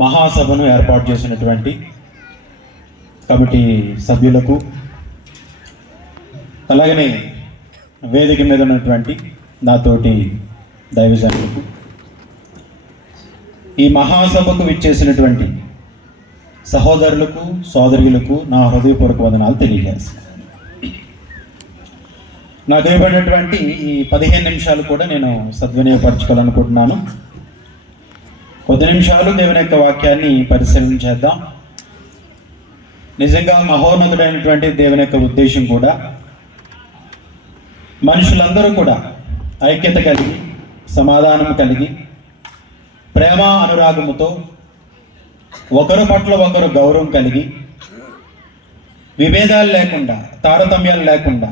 మహాసభను ఏర్పాటు చేసినటువంటి కమిటీ సభ్యులకు అలాగనే వేదిక మీద ఉన్నటువంటి నాతోటి దైవజనులకు ఈ మహాసభకు విచ్చేసినటువంటి సహోదరులకు సోదరులకు నా హృదయపూర్వక వదనాలు తెలియజేస్తాను. నాకు ఇవ్వబడినటువంటి ఈ పదిహేను నిమిషాలు కూడా నేను సద్వినియోగపరచుకోవాలనుకుంటున్నాను. కొద్ది నిమిషాలు దేవుని యొక్క వాక్యాన్ని పరిశీలన చేద్దాం. నిజంగా మహోన్నతుడైనటువంటి దేవుని యొక్క ఉద్దేశం కూడా మనుషులందరూ కూడా ఐక్యత కలిగి సమాధానం కలిగి ప్రేమ అనురాగముతో ఒకరు పట్ల ఒకరు గౌరవం కలిగి విభేదాలు లేకుండా తారతమ్యాలు లేకుండా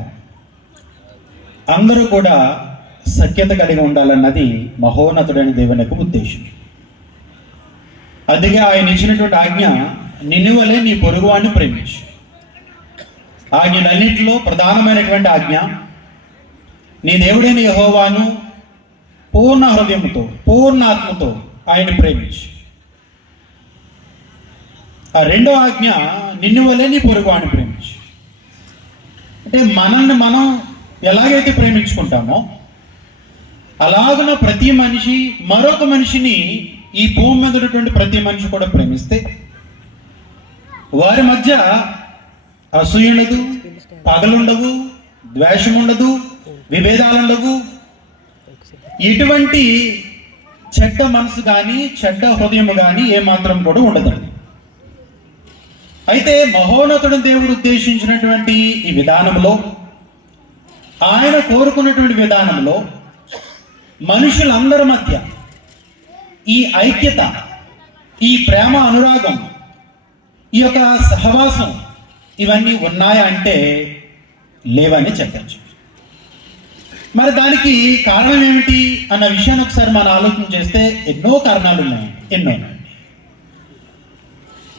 అందరూ కూడా సఖ్యత కలిగి ఉండాలన్నది మహోన్నతుడైన దేవుని యొక్క ఉద్దేశం. అందుకే ఆయన ఇచ్చినటువంటి ఆజ్ఞ నిన్ను నీ పొరుగువాడిని ప్రేమించు. ఆజ్ఞలన్నింటిలో ప్రధానమైనటువంటి ఆజ్ఞ నీ దేవుడైన యహోవాను పూర్ణ హృదయంతో పూర్ణ ఆత్మతో ఆయన ప్రేమించు. ఆ రెండో ఆజ్ఞ నిన్ను వల్లే నీ పొరుగువాడిని ప్రేమించు. అంటే మనల్ని మనం ఎలాగైతే ప్రేమించుకుంటామో అలాగున ప్రతి మనిషి మరొక మనిషిని ఈ భూమి మీద ఉన్నటువంటి ప్రతి మనిషి కూడా ప్రేమిస్తే వారి మధ్య అసూయ ఉండదు పగలుండవు ద్వేషం ఉండదు విభేదాలు ఉండవు ఎటువంటి చెడ్డ మనసు కానీ చెడ్డ హృదయం కానీ ఏమాత్రం కూడా ఉండదండి. అయితే మహోన్నతుడు దేవుడు ఉద్దేశించినటువంటి ఈ విధానంలో ఆయన కోరుకున్నటువంటి విధానంలో మనుషులందరి మధ్య ఈ ఐక్యత ఈ ప్రేమ అనురాగం ఈ యొక్క సహవాసం ఇవన్నీ ఉన్నాయా అంటే లేవని చెప్పచ్చు. మరి దానికి కారణం ఏమిటి అన్న విషయాన్ని ఒకసారి మనం ఆలోచన చేస్తే ఎన్నో కారణాలు ఉన్నాయి ఎన్నో.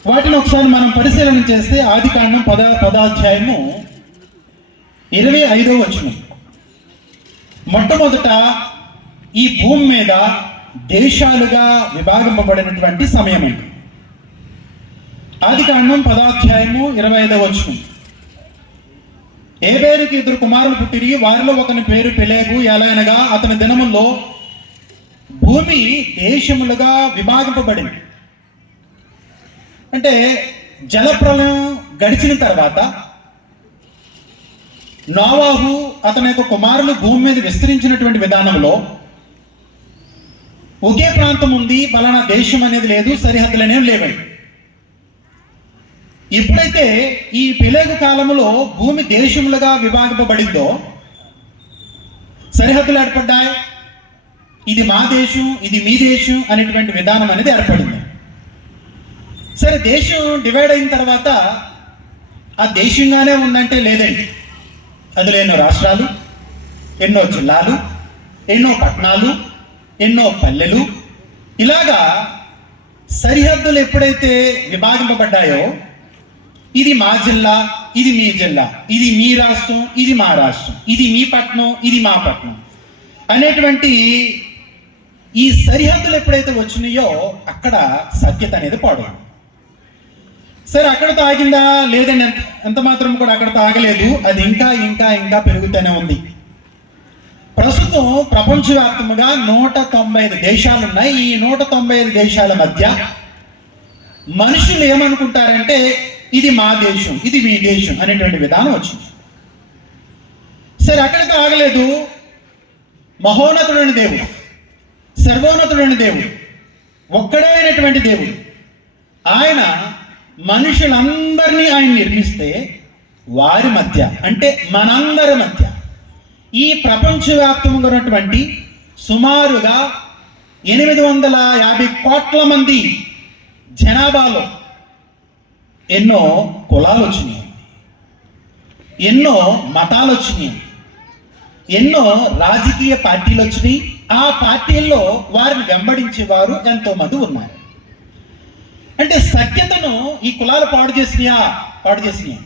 వాటిని ఒకసారి మనం పరిశీలన చేస్తే ఆది కాండం పద పదాధ్యాయము ఇరవై ఐదో వచ్చిన మొట్టమొదట ఈ భూమి మీద దేశాలుగా విభాగింపబడినటువంటి సమయం ఇది ఆది కాండం పదాధ్యాయము ఇరవై ఐదవ వచ్చిన ఏ పేరుకి ఇద్దరు కుమారులు పుట్టిరి వారిలో ఒకని పేరు పెలేగు ఎలాగనగా అతని దినముల్లో భూమి దేశములుగా విభాగింపబడింది. అంటే జలప్రలయం గడిచిన తర్వాత నోవాహు అతని యొక్క కుమారులు భూమి మీద విస్తరించినటువంటి విధానంలో ఒకే ప్రాంతం ఉంది బలానా దేశం అనేది లేదు సరిహద్దులు అనేవి లేవండి. ఎప్పుడైతే ఈ పిలేగు కాలంలో భూమి దేశములుగా విభాగింపబడిందో సరిహద్దులు ఏర్పడ్డాయి. ఇది మా దేశం ఇది మీ దేశం అనేటువంటి విధానం అనేది ఏర్పడింది. సరే దేశం డివైడ్ అయిన తర్వాత ఆ దేశంగానే ఉందంటే లేదండి. అందులో ఎన్నో రాష్ట్రాలు ఎన్నో జిల్లాలు ఎన్నో పట్టణాలు ఎన్నో పల్లెలు. ఇలాగా సరిహద్దులు ఎప్పుడైతే విభాగింపబడ్డాయో ఇది మా జిల్లా ఇది మీ జిల్లా ఇది మీ రాష్ట్రం ఇది మా రాష్ట్రం ఇది మీ పట్టణం ఇది మా పట్నం అనేటువంటి ఈ సరిహద్దులు ఎప్పుడైతే వచ్చినాయో అక్కడ సత్యత అనేది పాడైంది సరే అక్కడ తాగిందా? లేదండి. ఎంత మాత్రం కూడా అక్కడ తాగలేదు. అది ఇంకా ఇంకా ఇంకా పెరుగుతూనే ఉంది. ప్రస్తుతం ప్రపంచవ్యాప్తంగా నూట తొంభై ఐదు దేశాలు ఉన్నాయి ఈ నూట తొంభై ఐదు దేశాల మధ్య మనుషులు ఏమనుకుంటారంటే ఇది మా దేశం ఇది మీ దేశం అనేటువంటి విధానం వచ్చింది. సరే అక్కడితో ఆగలేదు మహోన్నతుడైన దేవుడు సర్వోన్నతుడైన దేవుడు ఒక్కడే అయినటువంటి దేవుడు. ఆయన మనుషులందరినీ ఆయన నిర్మిస్తే వారి మధ్య అంటే మనందరి మధ్య ఈ ప్రపంచవ్యాప్తంగా ఉన్నటువంటి సుమారుగా ఎనిమిది వందల యాభై కోట్ల మంది జనాభాలో ఎన్నో కులాలు వచ్చినాయి ఎన్నో మతాలు వచ్చినాయి ఎన్నో రాజకీయ పార్టీలు వచ్చినాయి ఆ పార్టీల్లో వారిని వెంబడించేవారు ఎంతో మంది ఉన్నారు. అంటే సత్యతను ఈ కులాలు పాడు చేసినాయా పాడు చేసినాయి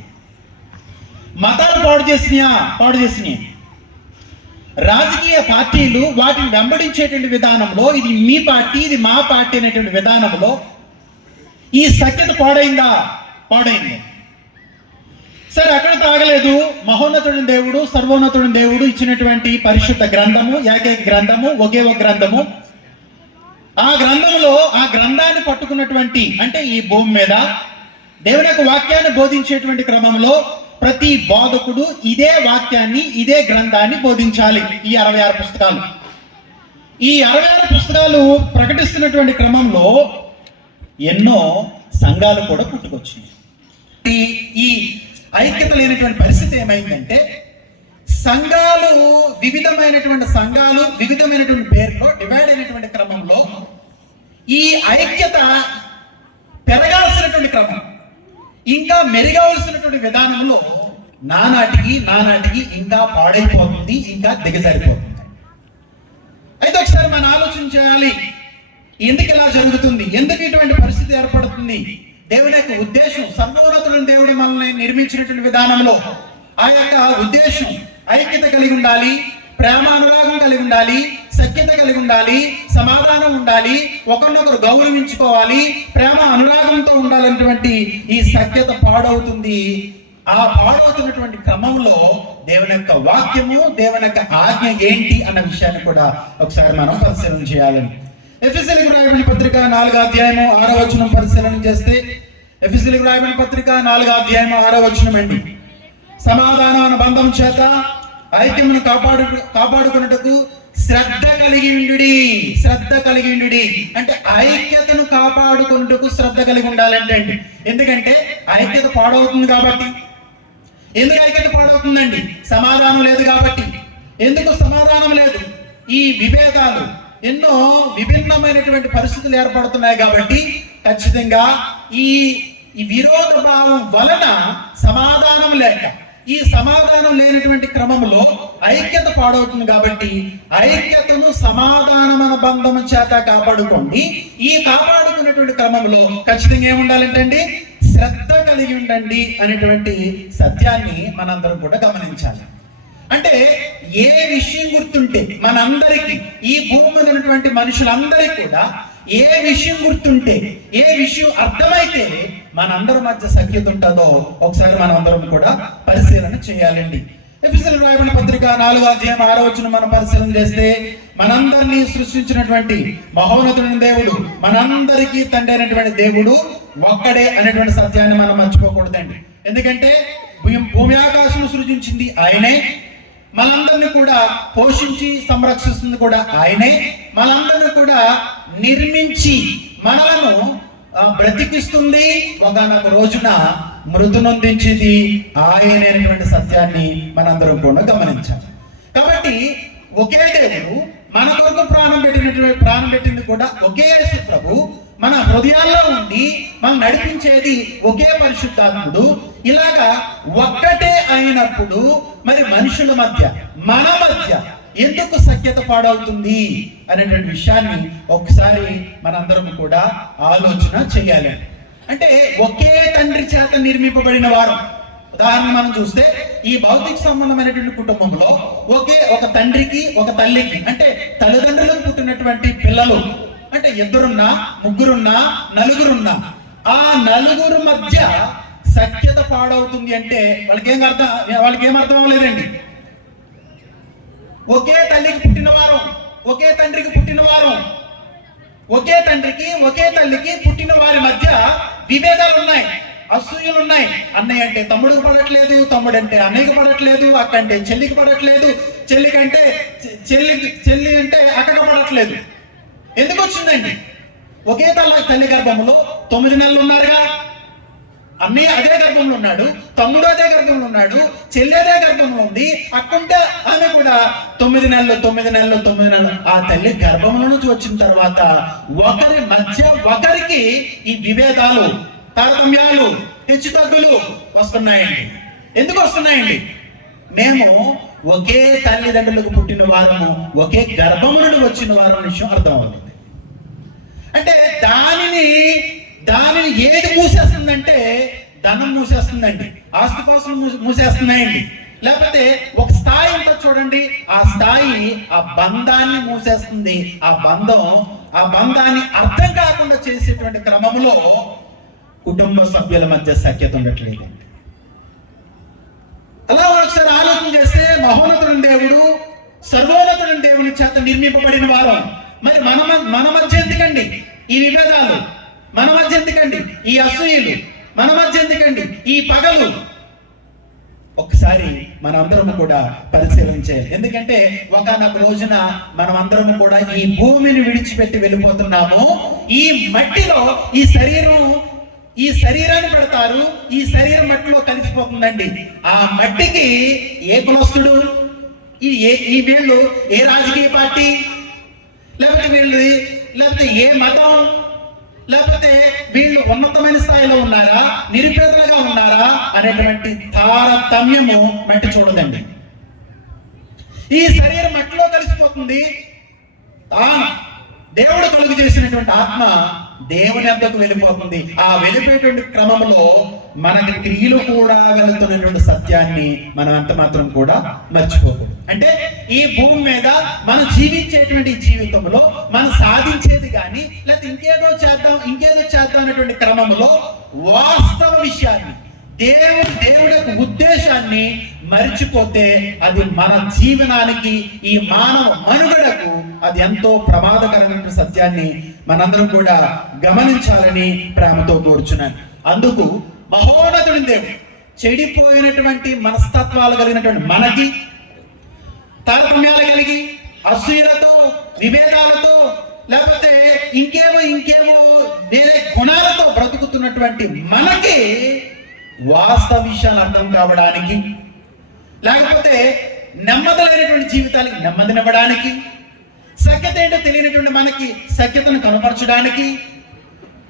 మతాలు పాడు చేసినాయా పాడు చేసినాయి రాజకీయ పార్టీలు వాటిని వెంబడించేటువంటి విధానంలో ఇది మీ పార్టీ ఇది మా పార్టీ అనేటువంటి విధానంలో ఈ సఖ్యత పాడైందా? పాడైంది. సరే అక్కడ తాగలేదు. మహోన్నతుడి దేవుడు సర్వోన్నతుడి దేవుడు ఇచ్చినటువంటి పరిశుద్ధ గ్రంథము ఏకైక గ్రంథము ఒకే ఒక గ్రంథము. ఆ గ్రంథంలో ఆ గ్రంథాన్ని పట్టుకున్నటువంటి అంటే ఈ భూమి మీద దేవుని యొక్క వాక్యాన్ని బోధించేటువంటి క్రమంలో ప్రతి బోధకుడు ఇదే వాక్యాన్ని ఇదే గ్రంథాన్ని బోధించాలి ఈ అరవై ఆరు పుస్తకాలు. ఈ అరవై ఆరు పుస్తకాలు ప్రకటిస్తున్నటువంటి క్రమంలో ఎన్నో సంఘాలు కూడా పుట్టుకొచ్చాయి ఈ ఈ ఐక్యత లేనటువంటి పరిస్థితి ఏమైందంటే సంఘాలు వివిధమైనటువంటి సంఘాలు వివిధమైనటువంటి పేర్లో డివైడ్ అయినటువంటి క్రమంలో ఈ ఐక్యత పెరగాల్సినటువంటి క్రమం. ఇంకా మెరుగవలసినటువంటి విధానంలో నానాటికి నానాటికి ఇంకా పాడైపోతుంది ఇంకా దిగజారిపోతుంది. అయితే ఒకసారి మనం ఆలోచన చేయాలి. ఎందుకు ఇలా జరుగుతుంది? ఎందుకు ఇటువంటి పరిస్థితి ఏర్పడుతుంది? దేవుని యొక్క ఉద్దేశం సర్వోన్నతుడు దేవుడు మనల్ని నిర్మించినటువంటి విధానంలో ఆ యొక్క ఉద్దేశం ఐక్యత కలిగి ఉండాలి ప్రేమ అనురాగం కలిగి ఉండాలి సఖ్యత కలిగి ఉండాలి సమాధానం ఉండాలి ఒకరినొకరు గౌరవించుకోవాలి ప్రేమ అనురాగంతో ఉండాలన్నటువంటి ఈ సఖ్యత పాడవుతుంది. ఆ పాడవుతున్నటువంటి క్రమంలో దేవుని యొక్క వాక్యము దేవుని యొక్క ఆజ్ఞ ఏంటి అన్న విషయాన్ని కూడా ఒకసారి మనం పరిశీలన చేయాలని ఎఫ్ఎస్ఎల్కి రాయబడిన పత్రిక నాలుగో అధ్యాయము ఆరో వచనం పరిశీలన చేస్తే ఎఫ్ఎస్ఎల్కి రాయబడిన పత్రిక నాలుగో అధ్యాయము ఆరో వచనం అండి. సమాధానం అనుబంధం బంధం చేత ఐక్యమును కాపాడు కాపాడుకున్నట్టుకు శ్రద్ధ కలిగి ఉండుడి శ్రద్ధ కలిగి ఉండుడి అంటే ఐక్యతను కాపాడుకుంటూ శ్రద్ధ కలిగి ఉండాలంటే అండి. ఎందుకంటే ఐక్యత పాడవుతుంది కాబట్టి. ఎందుకు ఐక్యత పాడవుతుందండి? సమాధానం లేదు కాబట్టి. ఎందుకు సమాధానం లేదు? ఈ విభేదాలు ఎన్నో విభిన్నమైనటువంటి పరిస్థితులు ఏర్పడుతున్నాయి కాబట్టి ఖచ్చితంగా ఈ ఈ విరోధ భావం వలన సమాధానం లేక ఈ సమాధానం లేనటువంటి క్రమంలో ఐక్యత పాడవుతుంది కాబట్టి ఐక్యతను సమాధానమైన బంధము చేత కాపాడుకోండి. ఈ కాపాడుకున్నటువంటి క్రమంలో ఖచ్చితంగా ఏముండాలంటండి శ్రద్ధ కలిగి ఉండండి అనేటువంటి సత్యాన్ని మనందరం కూడా గమనించాలి. అంటే ఏ విషయం గుర్తుంటే మనందరికీ ఈ భూమి మీద ఉన్నటువంటి మనుషులందరికీ కూడా ఏ విషయం గుర్తుంటే ఏ విషయం అర్థమైతే మనందరి మధ్య సఖ్యత ఉంటుందో ఒకసారి మనం అందరం కూడా పరిశీలన చేయాలండి. ఎఫ్ఎస్ఎల్ రాయబడిన పత్రిక నాలుగో అధ్యాయం ఆరో వచ్చిన మనం పరిశీలన చేస్తే మనందరినీ సృష్టించినటువంటి మహోన్నతుడైన దేవుడు మనందరికీ తండ్రి అయినటువంటి దేవుడు ఒక్కడే అనేటువంటి సత్యాన్ని మనం మర్చిపోకూడదండి. ఎందుకంటే భూమి- భూమి ఆకాశం సృజించింది ఆయనే మనందరిని కూడా పోషించి సంరక్షిస్తుంది కూడా ఆయనే మనందరిని కూడా నిర్మించి మనలను బ్రతికిస్తుంది ఒకనొక రోజున మృదు నొందించింది ఆయనే సత్యాన్ని మనందరం కూడా గమనించాలి కాబట్టి ఒకే దేవుడు మన కొరకు ప్రాణం పెట్టినటువంటి ప్రాణం పెట్టింది కూడా ఒకే ప్రభు. మన హృదయాల్లో ఉండి మనం నడిపించేది ఒకే పరిశుద్ధాత్ముడు. ఇలాగా ఒక్కటే అయినప్పుడు మరి మనుషుల మధ్య మన మధ్య ఎందుకు సఖ్యత పాడవుతుంది అనేటువంటి విషయాన్ని ఒకసారి మనందరం కూడా ఆలోచన చేయాలి. అంటే ఒకే తండ్రి చేత నిర్మింపబడిన వారం ఉదాహరణ మనం చూస్తే ఈ భౌతిక సంబంధమైనటువంటి కుటుంబంలో ఒకే ఒక తండ్రికి ఒక తల్లికి అంటే తల్లిదండ్రులకు పుట్టినటువంటి పిల్లలు అంటే ఇద్దరున్నా ముగ్గురున్నా నలుగురున్నా ఆ నలుగురు మధ్య సఖ్యత పాడవుతుంది అంటే వాళ్ళకి ఏం అర్థం వాళ్ళకి ఏం అర్థం అవ్వలేదండి. ఒకే తల్లికి పుట్టిన వారం ఒకే తండ్రికి పుట్టిన వారం ఒకే తండ్రికి ఒకే తల్లికి పుట్టిన వారి మధ్య విభేదాలు ఉన్నాయి అసూయలు ఉన్నాయి అన్నయ్య అంటే తమ్ముడికి పడట్లేదు తమ్ముడు అంటే అన్నయ్యకి పడట్లేదు అక్క అంటే చెల్లికి పడట్లేదు చెల్లికి అంటే చెల్లికి చెల్లి అంటే అక్కకు పడట్లేదు. ఎందుకు వచ్చిందండి? ఒకే తల్లి తల్లి గర్భంలో తొమ్మిది నెలలు ఉన్నారుగా అన్నయ్య అదే గర్భంలో ఉన్నాడు తమ్ముడు అదే గర్భంలో ఉన్నాడు చెల్లి అదే గర్భంలో ఉంది అక్కుంటే ఆమె కూడా తొమ్మిది నెలలు తొమ్మిది నెలలు తొమ్మిది నెలలు. ఆ తల్లి గర్భంలో నుంచి వచ్చిన తర్వాత ఒకరి మధ్య ఒకరికి ఈ విభేదాలు తారతమ్యాలు హెచ్చుతగ్గులు వస్తున్నాయండి. ఎందుకు వస్తున్నాయండి? మేము ఒకే తల్లిదండ్రులకు పుట్టిన వారము ఒకే గర్భము నుండి వచ్చిన వారం విషయం అర్థం అవుతుంది అంటే దానిని దానిని ఏది మూసేస్తుందంటే ధనం మూసేస్తుందండి. ఆస్తి కోసం మూసేస్తున్నాయండి. లేకపోతే ఒక స్థాయి ఉంటుంది చూడండి. ఆ స్థాయి ఆ బంధాన్ని మూసేస్తుంది. ఆ బంధం ఆ బంధాన్ని అర్థం కాకుండా చేసేటువంటి క్రమంలో కుటుంబ సభ్యుల మధ్య సఖ్యత ఉండట్లేదు అలా ఒకసారి ఆలోచన చేస్తే మహోన్నతుడు దేవుడు సర్వోన్నతుడు దేవుని చేత నిర్మింపబడిన వారం. మరి మన మ- మన మధ్య ఎందుకండి ఈ విభేదాలు? మన మధ్య ఎందుకండి? ఈ అసూయలు. మన మధ్య ఎందుకండి? ఈ పగలు. ఒకసారి మనందరం కూడా పరిశీలన చేయాలి. ఎందుకంటే ఒకనొక రోజున మనం అందరం కూడా ఈ భూమిని విడిచిపెట్టి వెళ్ళిపోతున్నాము. ఈ మట్టిలో ఈ శరీరం ఈ శరీరాన్ని పెడతారు. ఈ శరీరం మట్టిలో కలిసిపోతుందండి. ఆ మట్టికి ఏ కులస్తుడు? ఈ ఏ ఈ వీళ్ళు ఏ రాజకీయ పార్టీ? లేకపోతే వీళ్ళు లేకపోతే ఏ మతం? లేకపోతే వీళ్ళు ఉన్నతమైన స్థాయిలో ఉన్నారా? నిరుపేదలుగా ఉన్నారా? అనేటువంటి తారతమ్యము మట్టి చూడదండి. ఈ శరీరం మట్టిలో కలిసిపోతుంది. తాను దేవుడు కలుగు చేసినటువంటి ఆత్మ దేవుని అంతకు వెళ్ళిపోతుంది. ఆ వెళ్ళిపోయేటువంటి క్రమంలో మనకి క్రియలు కూడా వెళుతున్నటువంటి సత్యాన్ని మనం అంత మాత్రం కూడా మర్చిపోకూడదు. అంటే ఈ భూమి మీద మనం జీవించేటువంటి జీవితంలో మనం సాధించేది కానీ లేకపోతే ఇంకేదో చేద్దాం ఇంకేదో చేద్దాం అనేటువంటి క్రమంలో వాస్తవ విషయాన్ని దేవుడు దేవుడి యొక్క ఉద్దేశాన్ని మరిచిపోతే అది మన జీవనానికి ఈ మానవ మనుగడకు అది ఎంతో ప్రమాదకరమైన సత్యాన్ని మనందరం కూడా గమనించాలని ప్రేమతో కోరుచున్నాను. అందుకు మహోన్నతుడి దేవుడు చెడిపోయినటువంటి మనస్తత్వాలు కలిగినటువంటి మనకి తారతమ్యాలు కలిగి అసూయలతో విభేదాలతో లేకపోతే ఇంకేమో ఇంకేమో వేరే గుణాలతో బ్రతుకుతున్నటువంటి మనకి వాస్తవ విషయాలు అర్థం కావడానికి లేకపోతే నెమ్మదలైనటువంటి జీవితానికి జీవితాలకి నెమ్మదినివ్వడానికి సఖ్యత ఏంటో తెలియనటువంటి మనకి సఖ్యతను కనపరచడానికి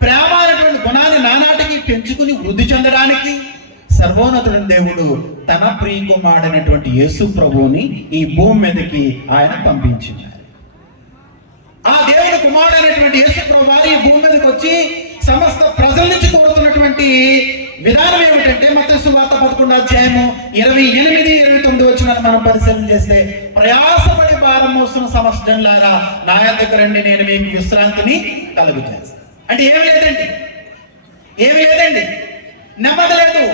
ప్రేమ అనేటువంటి గుణాన్ని నానాటికి పెంచుకుని వృద్ధి చెందడానికి సర్వోన్నతుడైన దేవుడు తన ప్రియకుమారుడైనటువంటి యేసు ప్రభువుని ఈ భూమి మీదకి ఆయన పంపించింది. ఆ దేవుని కుమారుడైనటువంటి యేసు ప్రభు ఈ భూమి మీదకి వచ్చి సమస్త ప్రజల నుంచి కోరుతున్నటువంటి విధానం ఏమిటంటే మత సువార్త పదకొండు అధ్యాయము ఇరవై ఎనిమిది ఇరవై తొమ్మిది వచ్చిన మనం పరిశీలన చేస్తే ప్రయాసపడి భారం మోస్తున్న సమస్యలారా నా దగ్గర రండి నేను మీకు విశ్రాంతిని కలుగు చేస్తాను అంటే ఏమి లేదండి. ఏమి లేదండి. నెమ్మది లేదు.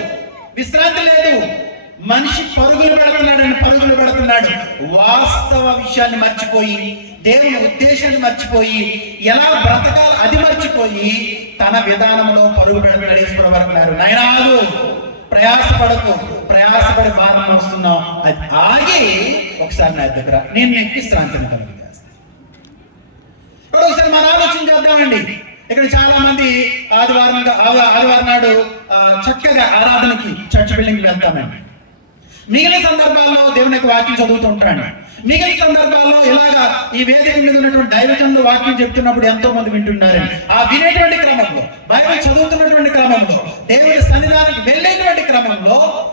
విశ్రాంతి లేదు. మనిషి పరుగులు పెడుతున్నాడని పరుగులు పెడుతున్నాడు. వాస్తవ విషయాన్ని మర్చిపోయి దేవుని ఉద్దేశాన్ని మర్చిపోయి ఎలా బ్రతకాలి అది మర్చిపోయి తన విధానంలో పరుగు పెడుతున్నాడు ఈశ్వర వరకు నయనాలు ప్రయాసపడకు. ప్రయాసపడి బాధ వస్తున్నాం అది ఆగి ఒకసారి నా దగ్గర నేను నెక్కి శ్రాంతిని కలుగు ఇప్పుడు ఒకసారి మన ఆలోచన చేద్దామండి. ఇక్కడ చాలా మంది ఆదివారం ఆదివారం నాడు చక్కగా ఆరాధనకి చర్చ్ బిల్డింగ్ వెళ్తామండి. మిగిలిన సందర్భాల్లో దేవుని యొక్క వాక్యం చదువుతూ ఉంటాడు. మిగిలిన సందర్భాల్లో ఇలాగా ఈ వేదిక మీద ఉన్నటువంటి దైవజనులు వాక్యం చెప్తున్నప్పుడు ఎంతో మంది వింటున్నారు. ఆ వినేటువంటి క్రమంలో బైబిల్ చదువుతున్నటువంటి క్రమంలో దేవుని సన్నిధానానికి వెళ్ళేటువంటి క్రమంలో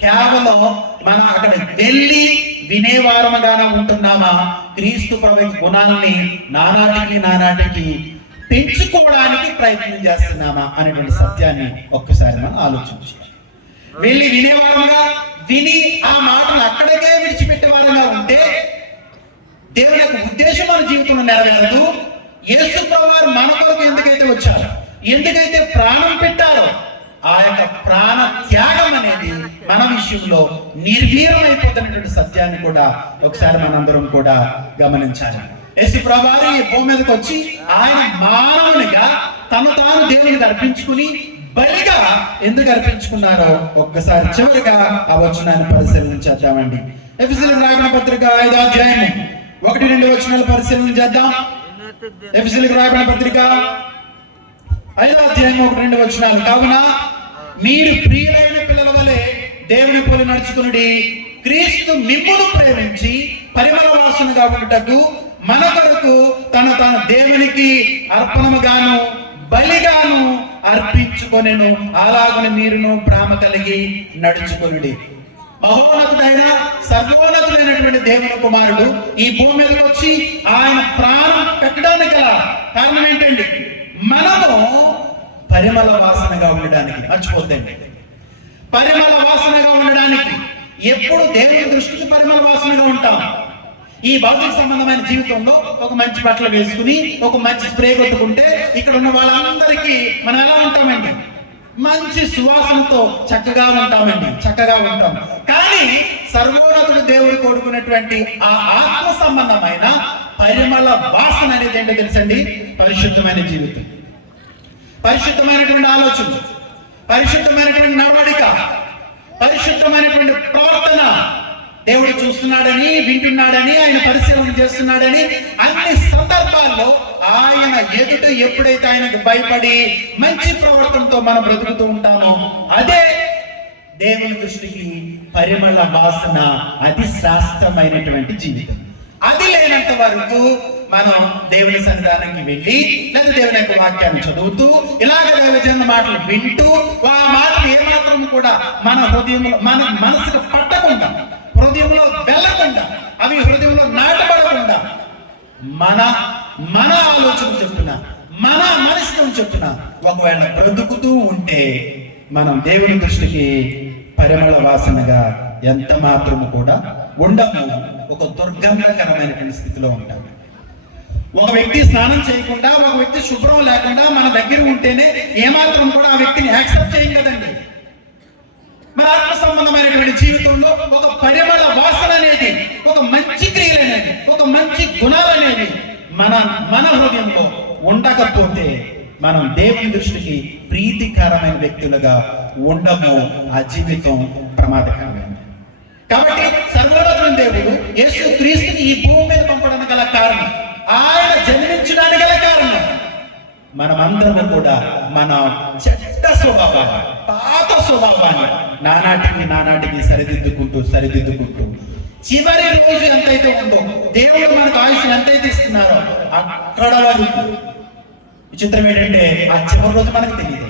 కేవలం మనం అక్కడ వెళ్ళి వినేవారముగానే ఉంటున్నామా? క్రీస్తు ప్రభు గుణాలని నానాటికి నానాటికి పెంచుకోవడానికి ప్రయత్నం చేస్తున్నామా? అనేటువంటి సత్యాన్ని ఒక్కసారి మనం ఆలోచించాలి. వెళ్ళి వినేవారముగా విని ఆ మాటను అక్కడికే విడిచిపెట్టేవారుగా ఉంటే దేవుని యొక్క ఉద్దేశం మన జీవితంలో నెరవేరదు. యేసు ప్రభువారు మన కొరకు ఎందుకైతే వచ్చారో ఎందుకైతే ప్రాణం పెట్టారో ఆ యొక్క ప్రాణ త్యాగం అనేది మన విషయంలో నిర్వీర్యమైపోతున్నటువంటి సత్యాన్ని కూడా ఒకసారి మనందరం కూడా గమనించాలి. యేసు ప్రభువారు ఈ భూమి మీదకి వచ్చి ఆయన మానవునిగా తను తాను దేవునికి అర్పించుకుని బలిగా ఎందుకు అర్పించుకున్నారో ఒక్కసారి చివరిగా ఆ వచనాన్ని పరిశీలన చేద్దామండి. ఎఫ్ఎస్ఎల్ రాయబడిన పత్రిక ఐదో అధ్యాయం ఒకటి రెండు వచనాలు పరిశీలన చేద్దాం. ఎఫ్సిల్ రాయబడిన పత్రిక ఐదో అధ్యాయం ఒకటి రెండు వచనాలు. కావున మీరు ప్రియులైన పిల్లల వలె దేవుని పోలి నడుచుకుని క్రీస్తు మిమ్మును ప్రేమించి పరిమళ వాసనగా ఉండటకు మన కొరకు తన తన దేవునికి అర్పణముగాను బలిగాను అర్పించుకొనెను. అలాగని మీరును ప్రేమ కలిగి నడుచుకొనుడి. మహోన్నతుడైన సర్వోన్నతుడైనటువంటి దేవుని కుమారుడు ఈ భూమి మీదకి వచ్చి ఆయన ప్రాణం పెట్టడానికి గల కారణం ఏంటండి? మనము పరిమళ వాసనగా ఉండడానికి మర్చిపోద్దండి. పరిమళ వాసనగా ఉండడానికి ఎప్పుడు దేవుని దృష్టికి పరిమళ వాసనగా ఉంటాం. ఈ భౌతిక సంబంధమైన జీవితంలో ఒక మంచి బట్టలు వేసుకుని ఒక మంచి స్ప్రే కొట్టుకుంటే ఇక్కడ ఉన్న వాళ్ళందరికీ మనం ఎలా ఉంటామండి? మంచి సువాసనతో చక్కగా ఉంటామండి చక్కగా ఉంటాం. కానీ సర్వోన్నతుడు దేవుడు కోరుకున్నటువంటి ఆ ఆత్మ సంబంధమైన పరిమళ వాసన అనేది ఏంటో తెలుసండి? పరిశుద్ధమైన జీవితం. పరిశుద్ధమైనటువంటి ఆలోచన పరిశుద్ధమైనటువంటి నడవడిక పరిశుద్ధమైనటువంటి ప్రవర్తన దేవుడు చూస్తున్నాడని వింటున్నాడని ఆయన పరిశీలన చేస్తున్నాడని అన్ని సందర్భాల్లో ఆయన ఎదుట ఎప్పుడైతే ఆయనకు భయపడి మంచి ప్రవర్తనతో మనం బ్రతుకుతూ ఉంటామో అదే దేవుని దృష్టికి పరిమళ వాసన అది శాస్త్రమైనటువంటి జీవితం. అది లేనంత వరకు మనం దేవుని సన్నిధానానికి వెళ్ళి లేదా దేవుని యొక్క వాక్యాన్ని చదువుతూ ఇలాగ దైవజన మాటలు వింటూ ఆ మాటలు ఏమాత్రం కూడా మన హృదయంలో మన మనసుకు పట్టకుండా హృదయంలో వెళ్ళకుండా అవి హృదయంలో నాటబడకుండా మన మన ఆలోచన చెప్పున మన మనస్తం చెప్పున ఒకవేళ బ్రతుకుతూ ఉంటే మనం దేవుని దృష్టికి పరిమళ వాసనగా ఎంత మాత్రము కూడా ఉండము. ఒక దుర్గంధకరమైనటువంటి స్థితిలో ఉంటాము ఒక వ్యక్తి స్నానం చేయకుండా ఒక వ్యక్తి శుభ్రం లేకుండా మన దగ్గర ఉంటేనే ఏమాత్రం కూడా ఆ వ్యక్తిని యాక్సెప్ట్ చేయం కదండి. మరి ఆత్మ సంబంధమైనటువంటి జీవితంలో ఒక పరిమళ వాసన అనేది ఒక మంచి క్రియలు అనేది ఒక మంచి గుణాలు అనేది మన మన హృదయంలో ఉండకపోతే మనం దేవుని దృష్టికి ప్రీతికరమైన వ్యక్తులుగా ఉండము. ఆ జీవితం ప్రమాదకరమైనది. కాబట్టి సర్వోన్నతుని దేవుడు యేసు క్రీస్తుని ఈ భూమి మీద పంపడానికి గల కారణం ఆయన జన్మించడానికి గల కారణం మనమందరము కూడా మన చెడ్డ స్వభావాన్ని పాత స్వభావాన్ని నానాటికి నానాటికి సరిదిద్దుకుంటూ సరిదిద్దుకుంటూ చివరి రోజు ఎంతైతే ఉందో దేవుడు మనకు ఆయుష్ ఎంతైతే ఇస్తున్నారో అక్కడ వరకు. విచిత్రం ఏంటంటే ఆ చివరి రోజు మనకు తెలియదు.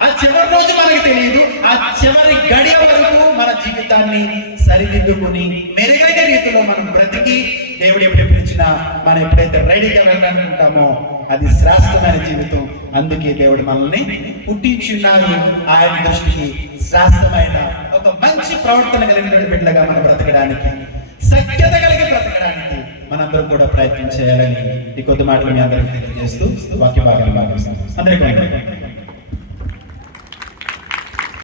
ఆ చివరి రోజు మనకు తెలియదు. ఆ చివరి గడియ వరకు మన జీవితాన్ని సరిదిద్దుకుని మెరుగైన రీతిలో మనం బ్రతికి దేవుడు ఎప్పుడెప్పుడు ఇచ్చినా మనం ఎప్పుడైతే రెడీగా వెళ్ళాలనుకుంటామో అది శ్రేష్టమైన జీవితం. అందుకే దేవుడు మనల్ని పుట్టించున్నారు ఆయన దృష్టికి శ్రేష్టమైన ఒక మంచి ప్రవర్తన కలిగిన బిడ్డగా మనం బ్రతకడానికి సఖ్యత కలిగి బ్రతకడానికి మనందరం కూడా ప్రయత్నం చేయాలని ఈ కొద్ది మాటలు మీ అందరికీ తెలియజేస్తూ వాక్య భాగాన్ని భావిస్తాం అందరికీ